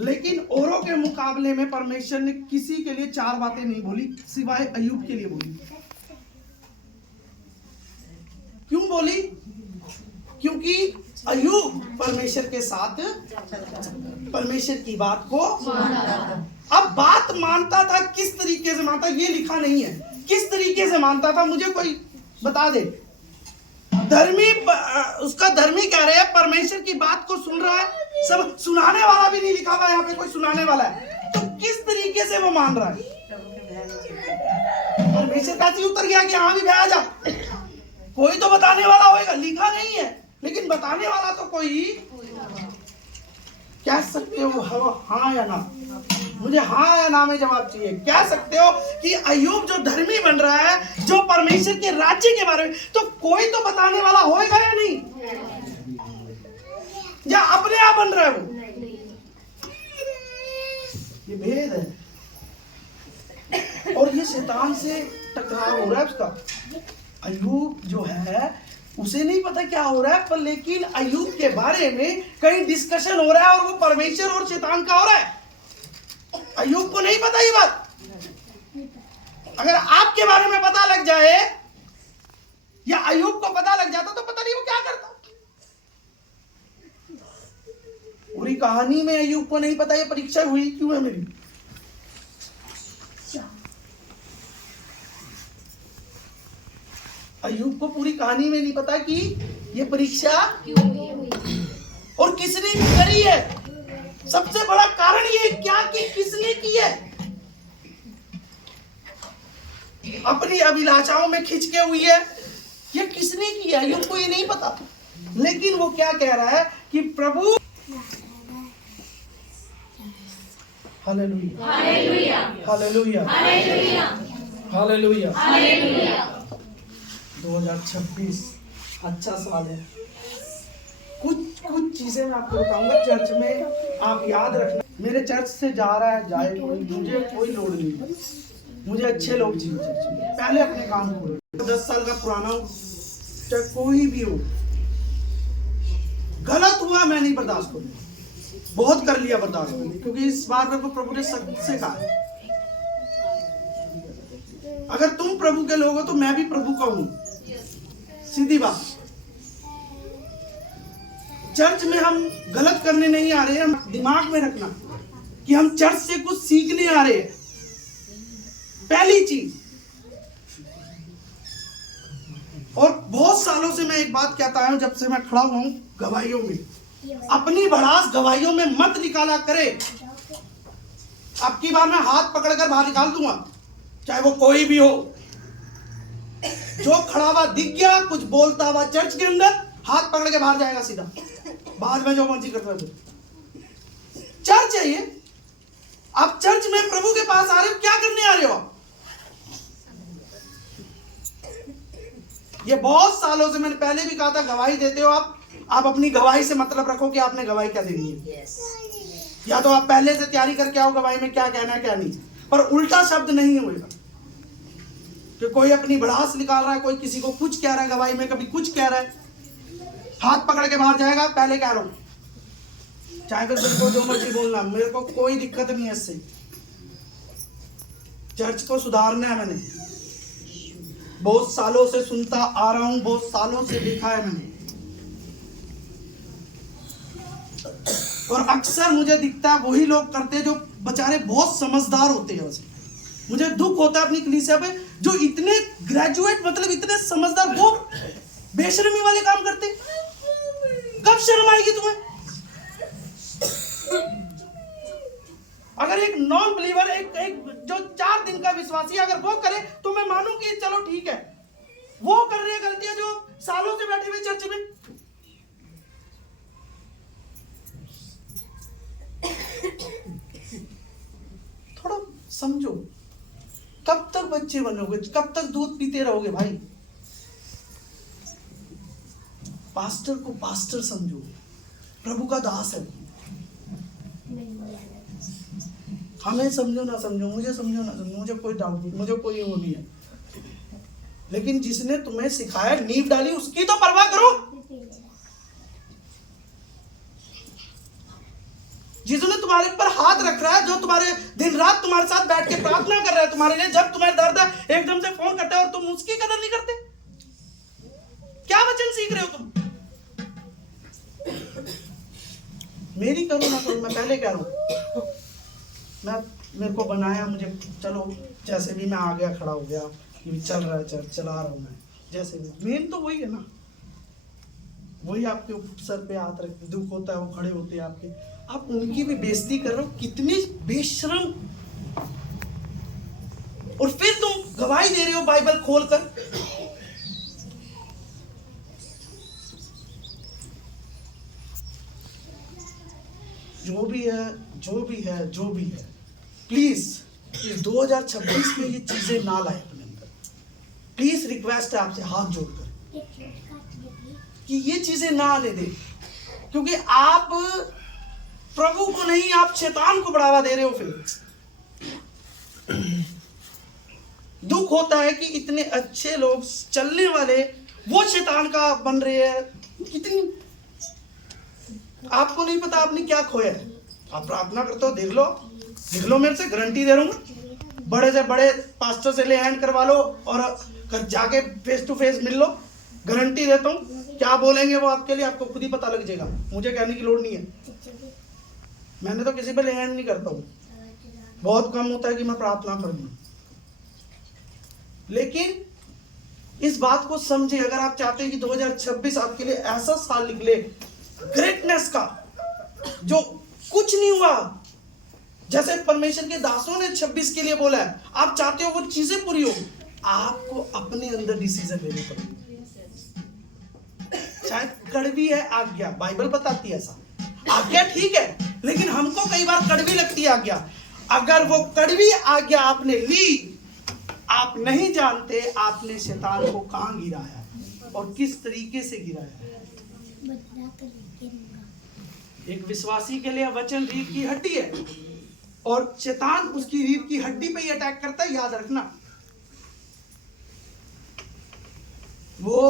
लेकिन औरों के मुकाबले में परमेश्वर ने किसी के लिए 4 बातें नहीं बोली, सिवाय अय्यूब के लिए बोली। क्यों बोली? क्योंकि अय्यूब परमेश्वर के साथ परमेश्वर की बात को अब बात मानता था। किस तरीके से मानता ये लिखा नहीं है, किस तरीके से मानता था मुझे कोई बता दे। धर्मी, उसका धर्मी कह रहे हैं, परमेश्वर की बात को सुन रहा है, सब सुनाने वाला भी नहीं लिखा हुआ यहाँ पे, कोई सुनाने वाला है, तो किस तरीके से वो मान रहा है? परमेश्वर का उत्तर गया कि हाँ भी भैया जा, कोई तो बताने वाला होगा, लिखा नहीं है लेकिन बताने वाला तो कोई। कह सकते हो हाँ या ना? मुझे हाँ या ना में जवाब चाहिए। कह सकते हो कि अय्यूब जो धर्मी बन रहा है, जो परमेश्वर के राज्य के बारे में, तो कोई तो बताने वाला होगा या नहीं? या अपने आप बन रहा है वो? ये भेद है। और ये शैतान से टकराव हो रहा है उसका। अय्यूब जो है उसे नहीं पता क्या हो रहा है, पर लेकिन अय्यूब के बारे में कहीं डिस्कशन हो रहा है और वो परमेश्वर और शैतान का हो रहा है। अय्यूब को नहीं पता ये बात। अगर आपके बारे में पता लग जाए या अय्यूब को पता लग जाता तो पता नहीं वो क्या करता। पूरी कहानी में अय्यूब को नहीं पता ये परीक्षा हुई क्यों है मेरी। अय्यूब को पूरी कहानी में नहीं पता कि ये परीक्षा क्यों हुई और किसने करी है। सबसे बड़ा कारण ये क्या कि किसने की है। अपनी अभिलाषाओं में खिंच के हुई है, ये किसने की है अय्यूब को ये नहीं पता। लेकिन वो क्या कह रहा है कि प्रभु, hallelujah hallelujah hallelujah hallelujah hallelujah. 2026 अच्छा साल है। कुछ चीजें मैं आपको बताऊंगा चर्च में, आप याद रखना। मेरे चर्च से जा रहा है जाए कोई, मुझे कोई लोड नहीं है। मुझे अच्छे लोग चाहिए चर्च में। पहले अपने काम करो। 10 साल का पुराना हो चाहे कोई भी हो, गलत हुआ मैं नहीं बर्दाश्त करूंगा। बहुत कर लिया बर्दाश्त करने, क्योंकि इस बार मेरे को प्रभु ने सख्त से कहा है, अगर तुम प्रभु के लोग हो तो मैं भी प्रभु का हूं। सीधी बात। चर्च में हम गलत करने नहीं आ रहे हैं। हम दिमाग में रखना कि हम चर्च से कुछ सीखने आ रहे हैं। पहली चीज। और बहुत सालों से मैं एक बात कहता हूं, जब से मैं खड़ा हुआ हूं गवाहियों में, अपनी भड़ास गवाहियों में मत निकाला करे। अब की बार मैं हाथ पकड़कर बाहर निकाल दूंगा, चाहे वो कोई भी हो। जो खड़ा हुआ दिख गया कुछ बोलता हुआ चर्च के अंदर, हाथ पकड़ के बाहर जाएगा सीधा। बाद में जो मर्जी करता है। चर्च है ये। आप चर्च में प्रभु के पास आ रहे हो, क्या करने आ रहे हो? ये बहुत सालों से मैंने पहले भी कहा था, गवाही देते हो आप अपनी गवाही से मतलब रखो कि आपने गवाही क्या देनी है। या तो आप पहले से तैयारी करके आओ गवाही में क्या कहना है क्या नहीं, पर उल्टा शब्द नहीं होगा कि कोई अपनी भड़ास निकाल रहा है, कोई किसी को कुछ कह रहा है गवाही में, कभी कुछ कह रहा है, हाथ पकड़ के बाहर जाएगा। पहले कह रहा हूं, चाहे फिर मेरे को जो मर्जी बोलना, मेरे को कोई दिक्कत नहीं है इससे। चर्च को सुधारना है। मैंने बहुत सालों से सुनता आ रहा हूं, बहुत सालों से देखा है मैंने, और अक्सर मुझे दिखता है वही लोग करते हैं जो बेचारे बहुत समझदार होते हैं। वैसे मुझे दुख होता है अपनी कलीसिया पे, जो इतने ग्रेजुएट मतलब इतने समझदार, वो बेशर्मी वाले काम करते। कब शर्म आएगी तुम्हें? अगर एक नॉन बिलीवर, एक जो 4 दिन का विश्वासी अगर वो करे तो मैं मानूं कि चलो ठीक है। वो कर रही है गलतियां जो सालों से बैठे हुए चर्च में। थोड़ा समझो। कब तक बच्चे बनोगे? कब तक दूध पीते रहोगे भाई? पास्टर को पास्टर समझो, प्रभु का दास है। हमें समझो ना समझो, मुझे समझो ना समझो, मुझे कोई डाउट नहीं, मुझे कोई वो नहीं है। लेकिन जिसने तुम्हें सिखाया, नींव डाली, उसकी तो परवाह करो। जिसने तुम्हारे ऊपर हाथ रख रहा है, जो तुम्हारे दिन रात तुम्हारे साथ बैठ के प्रार्थना कर रहा है तुम्हारे लिए, जब तुम्हें दर्द है एकदम से फोन करता है और तुम उसकी कदर नहीं करते। क्या वचन सीख रहे हो तुम? मेरी करो ना करो, मैं पहले कह रहा हूं, मैं मेरे को बनाया, मुझे चलो जैसे भी मैं आ गया, खड़ा हो गया, चल रहा है, चला रहा हूं मैं, जैसे भी मेन तो वही है ना, वही आपके सर पे हाथ रख, दुख होता है वो खड़े होते हैं आपके, आप उनकी भी बेइज्जती कर रहे हो, कितनी बेशरम। और फिर तुम गवाही दे रहे हो बाइबल खोलकर। जो भी है, प्लीज इस 2026 में ये चीजें ना लाए अपने अंदर। प्लीज रिक्वेस्ट है आपसे हाथ जोड़कर कि ये चीजें ना आने दे, क्योंकि आप प्रभु को नहीं, आप शैतान को बढ़ावा दे रहे हो। फिर दुख होता है कि इतने अच्छे लोग चलने वाले वो शैतान का बन रहे हैं। कितनी आपको नहीं पता आपने क्या खोया है। आप प्रार्थना करते हो, देख लो, मेरे से गारंटी दे रहा हूँ, बड़े से बड़े पास्टर से ले हैंड करवा लो और जाके फेस टू फेस मिल लो, गारंटी देता हूँ क्या बोलेंगे वो आपके लिए, आपको खुद ही पता लग जाएगा, मुझे कहने की लोड़ नहीं है। मैंने तो किसी पे ले हैंड नहीं करता हूँ, बहुत कम होता है कि मैं प्रार्थना कर लूँ। लेकिन इस बात को समझे, अगर आप चाहते हैं कि 2026 आपके लिए ऐसा साल निकले ग्रेटनेस का, जो कुछ नहीं हुआ, जैसे परमेश्वर के दासों ने 26 के लिए बोला है, आप चाहते हो वो चीजें पूरी हो, आपको अपने अंदर डिसीजन लेने पड़ेंगे। शायद कड़वी है आज्ञा, बाइबल बताती है ऐसा, आज्ञा ठीक है, लेकिन हमको कई बार कड़वी लगती है आज्ञा। अगर वो कड़वी आज्ञा आपने ली, आप नहीं जानते आपने शैतान को कहां गिराया और किस तरीके से गिराया। एक विश्वासी के लिए वचन रीढ़ की हड्डी है और शैतान उसकी रीढ़ की हड्डी पे ही अटैक करता है, याद रखना। वो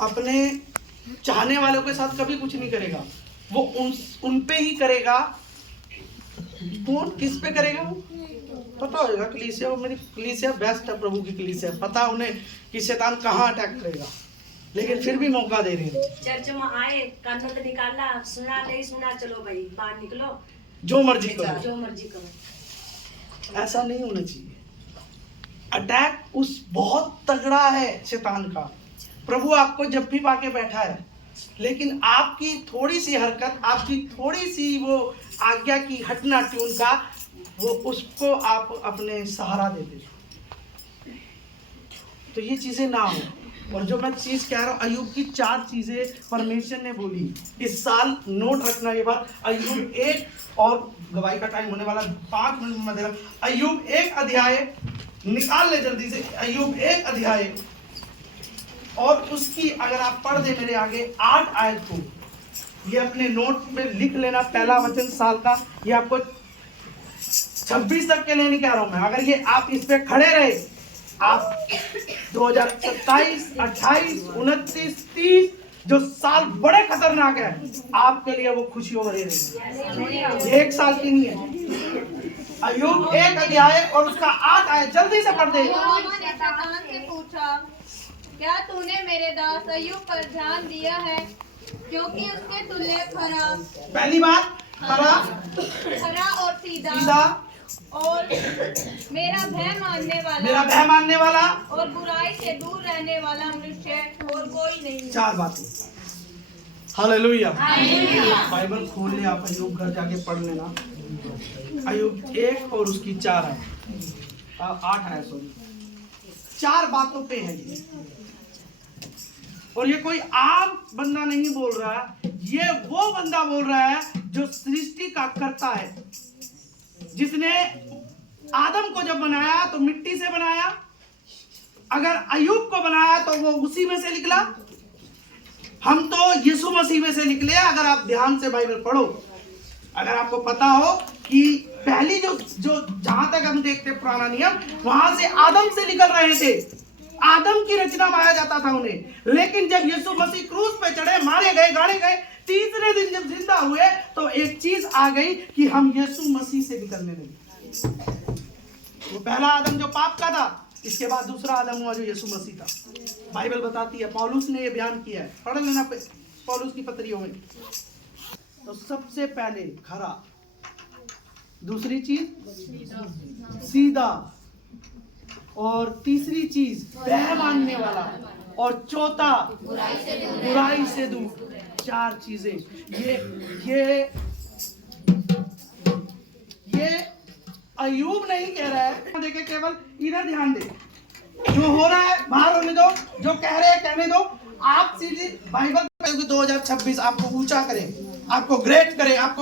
अपने चाहने वालों के साथ कभी कुछ नहीं करेगा, वो उन पे ही करेगा। कौन किस पे करेगा वो पता होगा। कलीसिया, वो मेरी कलीसिया बेस्ट है, प्रभु की कलीसिया, पता उन्हें कि शैतान कहाँ अटैक करेगा, लेकिन फिर भी मौका दे रहे हैं। चर्च में आए, कानों तो निकाला, सुना नहीं सुना, चलो भाई बाहर निकलो, जो मर्जी करो, जो मर्जी करो। ऐसा नहीं होना चाहिए। अटैक उस बहुत तगड़ा है शैतान का। प्रभु आपको जब भी पाके बैठा है, लेकिन आपकी थोड़ी सी हरकत, आपकी थोड़ी सी वो आज्ञा की हटना ट्यून का, वो उसको आप अपने सहारा दे दे। तो ये चीजें ना हो। और जो मैं चीज कह रहा हूँ, अय्यूब की 4 चीजें परमेश्वर ने बोली इस साल, नोट रखना ये बात। अय्यूब 1, और गवाही का टाइम होने वाला 5 मिनट में दे रहा। अय्यूब 1 अध्याय निकाल ले जल्दी से, अय्यूब 1 अध्याय, और उसकी अगर आप पढ़ दे मेरे आगे 8 आयत को, ये अपने नोट में लिख लेना। पहला वचन साल का, ये आपको 26 तक के लिए नहीं कह रहा हूं मैं, अगर ये आप इस पे खड़े रहे, आप 2027, 28, 29, 30 जो साल बड़े खतरनाक है आपके लिए, वो खुशियों भरे रहेंगे। 1 साल की नहीं है। अय्यूब 1 अध्याय और उसका 8 आयत जल्दी से पढ़ दे। शैतान से पूछा, क्या तूने मेरे दास अय्यूब पर ध्यान दिया है, क्योंकि उसके तुल्य खरा, पहली बात खरा और सीधा और मेरा भय मानने वाला और बुराई से दूर रहने वाला मनुष्य और कोई नहीं। 4 बातें। हालेलुया। बाइबल खोल ले आप, अय्यूब घर जाके पढ़ लेना। अय्यूब 1 और उसकी 4 है, 8 है, सॉरी, 4 बातों पे है ये। और ये कोई आम बंदा नहीं बोल रहा, ये वो बंदा बोल रहा है जो सृष्टि का कर्ता है, जिसने आदम को जब बनाया तो मिट्टी से बनाया। अगर अय्यूब को बनाया तो वो उसी में से निकला। हम तो यीशु मसीह में से निकले। अगर आप ध्यान से बाइबल पढ़ो, अगर आपको पता हो कि पहली जो जहां तक हम देखते पुराना नियम, वहां से आदम से निकल रहे थे, आदम की रचना माया जाता था उन्हें। लेकिन जब यीशु मसीह क्रूस पे चढ़े, मारे गए, गाड़े गए, तीसरे दिन जब जिंदा हुए तो एक चीज आ गई कि हम यीशु मसीह से निकलने लगे। वो पहला आदम जो पाप का था, इसके बाद दूसरा आदम हुआ जो यीशु मसीह था। बाइबल बताती है, पौलुस ने ये बयान किया है, पढ़ लेना पौलुस की पत्रियों में। तो सबसे पहले खरा, दूसरी चीज सीधा, और तीसरी चीज वह मानने वाला, और चौथा बुराई से दूर। 4 चीजें। ये अय्यूब नहीं कह रहा है, देखे केवल इधर ध्यान दे, जो हो रहा है बाहर होने दो, जो कह रहे हैं कहने दो। आप सीधी बाइबल 2026 आपको ऊंचा करे, आपको ग्रेट करे, आप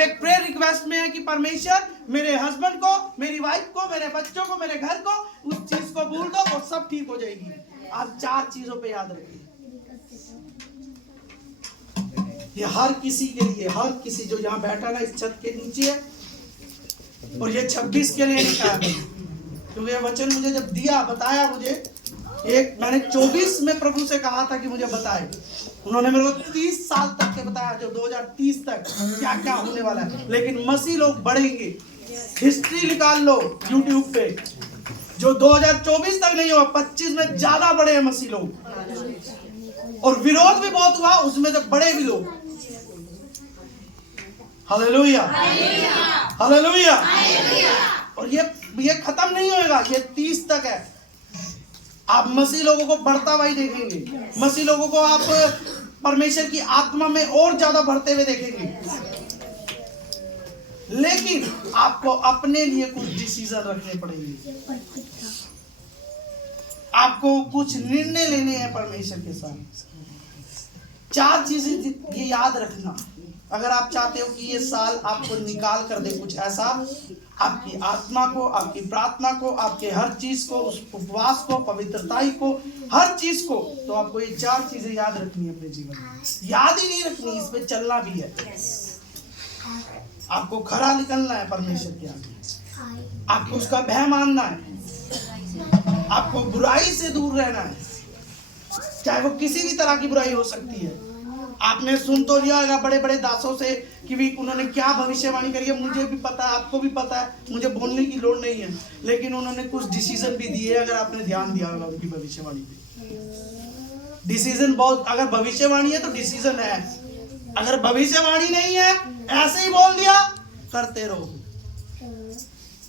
एक प्रेयर रिक्वेस्ट में है कि परमेश्वर मेरे हस्बैंड को, मेरी वाइफ को, मेरे बच्चों को, मेरे घर को, उस चीज को भूल दो, वो सब ठीक हो जाएगी। आप 4 चीजों पे याद रखिए। ये हर किसी के लिए, हर किसी जो यहाँ बैठा ना इस छत के नीचे है, और ये 26 के लिए नहीं कहा, क्योंकि ये वचन मुझे जब दिया, बताया मुझे, मैंने 24 में प्रभु से कहा था कि मुझे बताए, उन्होंने मेरे को 30 साल तक के बताया, जो 2030 तक क्या क्या होने वाला है। लेकिन मसीह लोग बढ़ेंगे, हिस्ट्री निकाल लो यूट्यूब पे, जो 2024 तक नहीं हुआ, 25 में ज्यादा बड़े हैं मसीह लोग, और विरोध भी बहुत हुआ, उसमें से बड़े भी लोग। Hallelujah, hallelujah. और ये खत्म नहीं होएगा, ये 30 तक है। आप मसीह लोगों को बढ़ता हुआ ही देखेंगे, मसीह लोगों को आप परमेश्वर की आत्मा में और ज्यादा बढ़ते हुए देखेंगे। लेकिन आपको अपने लिए कुछ डिसीजन रखने पड़ेंगे, आपको कुछ निर्णय लेने हैं परमेश्वर के साथ। 4 चीजें ये याद रखना, अगर आप चाहते हो कि ये साल आपको निकाल कर दे कुछ ऐसा, आपकी आत्मा को, आपकी प्रार्थना को, आपके हर चीज को, उस उपवास को, पवित्रताई को, हर चीज को, तो आपको ये 4 चीजें याद रखनी है अपने जीवन में। याद ही नहीं रखनी, इस पे चलना भी है। आपको खरा निकलना है परमेश्वर के आगे, आपको उसका भय मानना है, आपको बुराई से दूर रहना है, चाहे वो किसी भी तरह की बुराई हो सकती है। आपने सुन तो लिया होगा बड़े बड़े दासों से कि भी उन्होंने क्या भविष्यवाणी करी है, मुझे भी पता है, आपको भी पता है, मुझे बोलने की लोड़ नहीं है। लेकिन उन्होंने कुछ डिसीजन भी दिए, अगर आपने ध्यान दिया होगा उनकी भविष्यवाणी पे। डिसीजन बहुत, अगर भविष्यवाणी है तो डिसीजन है, अगर भविष्यवाणी नहीं है, ऐसे ही बोल दिया, करते रहो।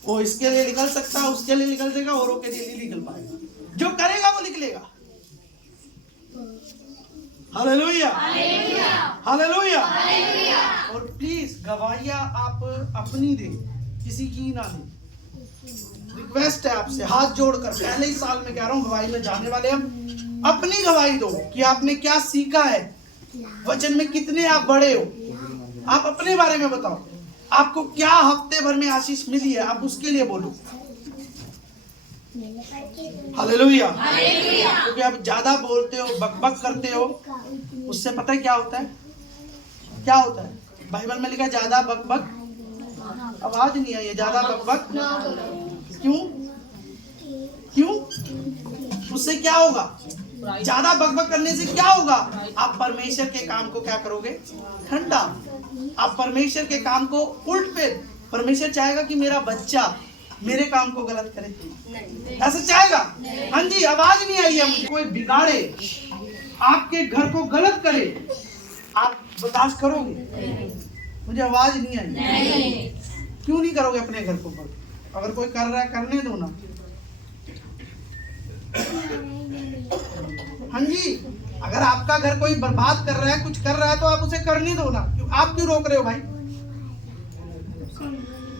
वो इसके लिए निकल सकता है, उसके लिए निकल देगा, औरों के लिए नहीं निकल पाएगा। जो करेगा वो निकलेगा। Hallelujah, hallelujah. और प्लीज गवाहियां आप अपनी दे, किसी की ना दे। रिक्वेस्ट है आपसे हाथ जोड़कर, पहले ही साल में कह रहा हूँ, गवाही में जाने वाले हम, अपनी गवाही दो कि आपने क्या सीखा है, वचन में कितने आप बड़े हो। आप अपने बारे में बताओ, आपको क्या हफ्ते भर में आशीष मिली है, आप उसके लिए बोलो। हालेलुया। क्योंकि आप ज्यादा बोलते हो, बकबक करते हो, उससे पता है क्या होता है, क्या होता है? बाइबल में लिखा है ज्यादा बकबक, आवाज नहीं आई है, ज्यादा बकबक क्यों? क्यों? उससे क्या होगा? ज्यादा बकबक करने से क्या होगा? आप परमेश्वर के काम को क्या करोगे? ठंडा। आप परमेश्वर के काम को उल्ट पे, परमेश्वर चाहेगा कि मेरा बच्चा मेरे काम को गलत करे, ऐसा चाहेगा? हाँ जी, आवाज नहीं आई है मुझे। कोई बिगाड़े, आपके घर को गलत करे, आप बर्दाश्त करोगे? मुझे आवाज नहीं आई। क्यों नहीं करोगे अपने घर को? अगर कोई कर रहा है करने दो ना। हाँ जी, अगर आपका घर कोई बर्बाद कर रहा है, कुछ कर रहा है, तो आप उसे करने दो ना। आप क्यों रोक रहे हो भाई?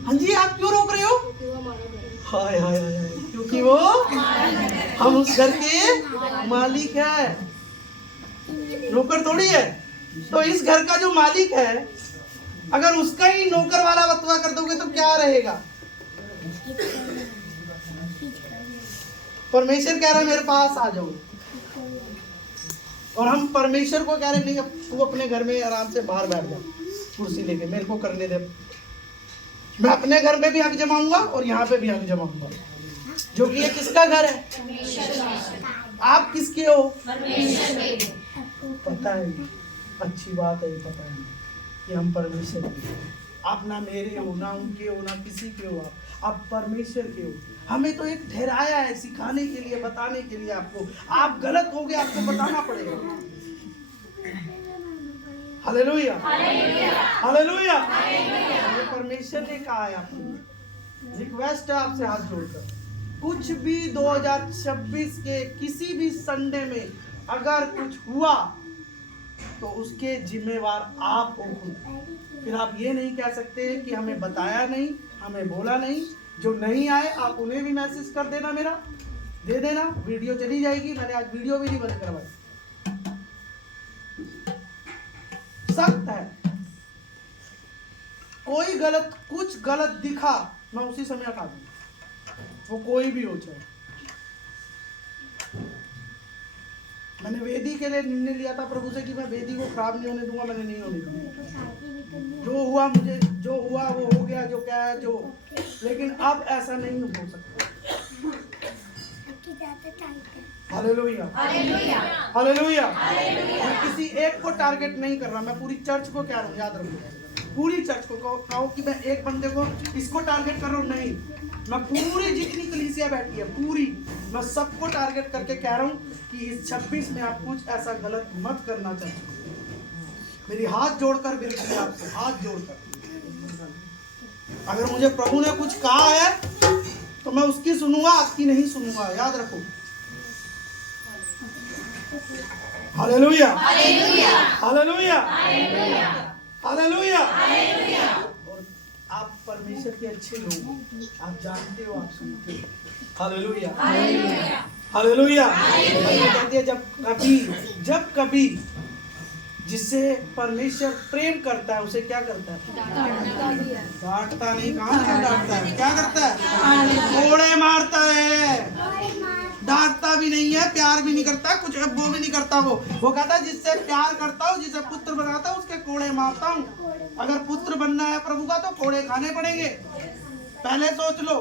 हाँ जी, आप क्यों रोक रहे हो? हाय हाय हाय, क्योंकि वो हम उस घर के मालिक है, नौकर थोड़ी है। तो इस घर का जो मालिक है, अगर उसका ही नौकर वाला बतवा कर दोगे तो क्या रहेगा? परमेश्वर कह रहा है मेरे पास आ जाओ, और हम परमेश्वर को कह रहे नहीं, तू अपने घर में आराम से बाहर बैठ जा कुर्सी लेके, मेरे को करने दे। मैं अपने घर में भी हक जमाऊंगा और यहाँ पे भी हक जमाऊंगा, जो कि ये किसका घर है? आप किसके हो? पता है। अच्छी बात है, ये पता है कि हम परमेश्वर के हैं। आप ना मेरे हो, ना उनके हो, ना किसी के हो, आप परमेश्वर के हो। हमें तो एक ठहराया है सिखाने के लिए, बताने के लिए आपको। आप गलत हो गए, आपको बताना पड़ेगा। Hallelujah, hallelujah. ये परमेश्वर ने कहा है आपको। रिक्वेस्ट है आपसे हाथ जोड़कर, कुछ भी 2026 के किसी भी संडे में अगर कुछ हुआ तो उसके जिम्मेवार आप हो खुद। फिर आप ये नहीं कह सकते कि हमें बताया नहीं, हमें बोला नहीं। जो नहीं आए आप उन्हें भी मैसेज कर देना, मेरा दे देना, वीडियो चली जाएगी। मैंने आज वीडियो भी नहीं बंद करवाई। सख्त है, कोई गलत, कुछ गलत दिखा मैं उसी समय हटा दूंगा, वो कोई भी हो चाहे। मैंने वेदी के लिए निर्णय लिया था प्रभु से कि मैं वेदी को खराब नहीं होने दूंगा, मैंने नहीं होने दूंगा। जो हुआ मुझे, जो हुआ वो हो गया, जो क्या है जो। लेकिन अब ऐसा नहीं हो सकता। Hallelujah, hallelujah. मैं किसी एक को टारगेट नहीं कर रहा, मैं पूरी चर्च को कह रहा हूँ। याद रखो, पूरी चर्च को कहो कि मैं एक बंदे को इसको टारगेट कर रहा हूँ, नहीं। मैं पूरी जितनी कलीसिया बैठी है पूरी, मैं सबको टारगेट करके कह रहा हूँ कि इस 26 में आप कुछ ऐसा गलत मत करना चाहते। मेरी हाथ जोड़कर विनती है आपसे, हाथ जोड़कर। अगर मुझे प्रभु ने कुछ कहा है तो मैं उसकी सुनूंगा, आपकी नहीं सुनूंगा। याद रखो। Hallelujah, hallelujah, hallelujah, hallelujah. और आप परमेश्वर के अच्छे लोग हो, आप जानते हो, आप सुनते हो। Hallelujah, hallelujah. कहते हैं जब कभी जिससे परमेश्वर प्रेम करता है उसे क्या करता है? डांटता नहीं, कहाँ डांटता है? क्या करता है? कोड़े मारता है। डांटता भी नहीं है, प्यार भी नहीं करता, कुछ वो भी नहीं करता। वो कहता है जिससे प्यार करता हूँ, जिसे पुत्र बनाता हूँ, उसके कोड़े मारता हूँ। अगर पुत्र बनना है प्रभु का तो कोड़े खाने पड़ेंगे, पहले सोच लो।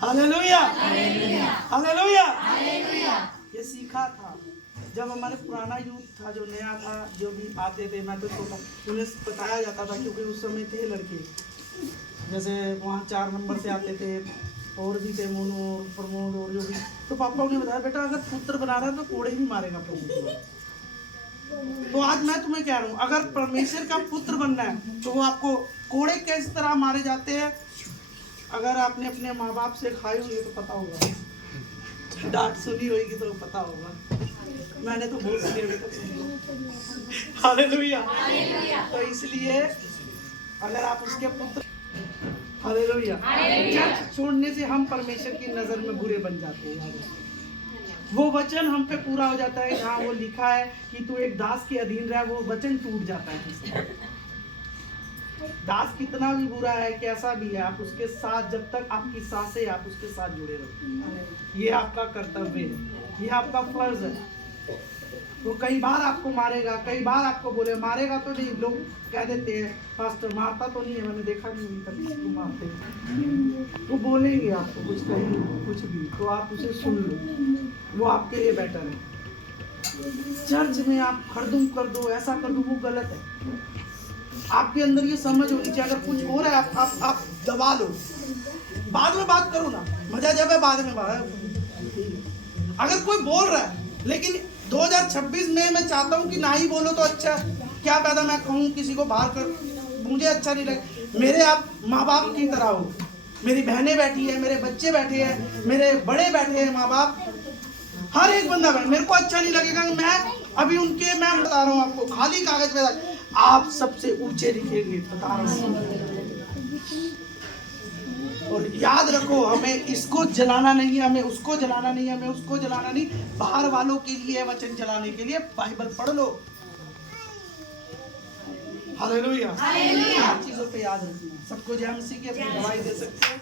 Hallelujah, hallelujah. ये सीखा था जब हमारे पुराना यूथ था, जो नया था, जो भी आते थे, मैं तो छोटा, उन्हें बताया जाता था, क्योंकि उस समय थे लड़के, जैसे वहाँ 4 नंबर से आते थे, और भी थे, मोनू और प्रमोद और जो भी। तो पापा ने बताया बेटा अगर पुत्र बना रहा है तो कोड़े ही मारेगा प्रभु। तो आज मैं तुम्हें कह रहा हूँ, अगर परमेश्वर का पुत्र बनना है तो वो आपको कोड़े किस तरह मारे जाते हैं, अगर आपने अपने माँ बाप से खाई हुई है तो पता होगा, डांट सुनी होगी तो पता होगा। मैंने तो बहुत सुनी अभी तक सुनी। हालेलुया। तो इसलिए अगर आप उसके पुत्र, हालेलुया, चर्च छोड़ने से हम परमेश्वर की नजर में बुरे बन जाते हैं। वो वचन हम पे पूरा हो जाता है जहाँ वो लिखा है कि तू एक दास के अधीन रह, वो वचन टूट जाता है। दास कितना भी बुरा है, कैसा भी है, आप उसके साथ, जब तक आपकी सांसें, आप उसके साथ जुड़े रहो। ये आपका कर्तव्य है, ये आपका फर्ज है। तो कई बार आपको मारेगा, कई बार आपको बोले, मारेगा तो नहीं, लोग कह देते हैं पास्टर मारता तो नहीं है, मैंने देखा नहीं कभी किसी को मारते। वो बोलेंगे आपको कुछ कहीं कुछ भी, तो आप उसे सुन लो, वो आपके लिए बेटर है। चर्च में आप खरदुम कर दो, ऐसा कर दो, वो गलत है। आपके अंदर ये समझ होनी चाहिए, अगर कुछ हो रहा है आप दबा लो, बाद में बात करो ना, मजा जब है बाद में बात। अगर कोई बोल रहा है, लेकिन 2026 में मैं चाहता हूँ कि ना ही बोलो तो अच्छा, क्या पैदा मैं कहूँ किसी को बाहर कर, मुझे अच्छा नहीं लगे। मेरे आप माँ बाप की तरह हो, मेरी बहनें बैठी है, मेरे बच्चे बैठे हैं, मेरे बड़े बैठे हैं, माँ बाप, हर एक बंदा बैठे। मेरे को अच्छा नहीं लगेगा कि मैं अभी उनके, मैं बता रहा हूँ आपको, खाली कागज पे आप सबसे ऊंचे लिखेंगे, बता रहा हूँ। और याद रखो, हमें इसको जलाना नहीं है, हमें उसको जलाना नहीं है, हमें उसको जलाना नहीं, बाहर वालों के लिए वचन जलाने के लिए बाइबल पढ़ लो। Hallelujah, hallelujah. चीजों पे याद रखना। सबको जय मसीह की अपनी गवाही दे सकते हैं।